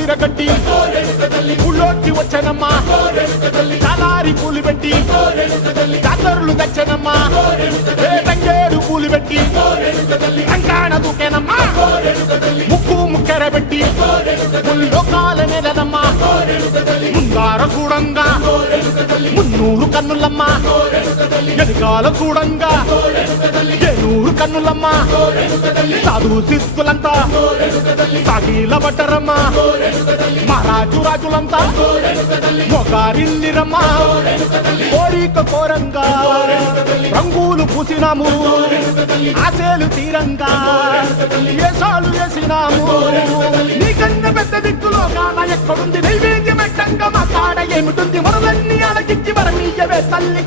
విరగట్టి ఊళ్ళోకి వచ్చనమ్మా చాలారి పూలు పెట్టి జాతరులు తెచ్చనమ్మా తంగేడు పూలు పెట్టి రంగాణ దూకేనమ్మా ముక్కు ముక్కెర పెట్టి ముల్లోకాల నెలనమ్మా ముందార చూడంగా మున్నూరు కన్నులమ్మా ఎనకాల చూడంగా ఏనూరు కన్నులమ్మా సాధు సిద్ధులంతా సాగిల పట్టరమ్మా మహారాజు రాజులంతా మొగారిల్లిరమ్మా కోరిక కోరంగా రంగులు పూసినాము ఆశలు తీరంగా ఏసాలు వేసినాము నీకన్నా పెద్ద దిక్కులో కాన ఎక్కడుంది నైవేద్యం పెట్టంగా మా కాడ ఏమిటుంది మనలన్నీ అలకించి మరమీయవే తల్లి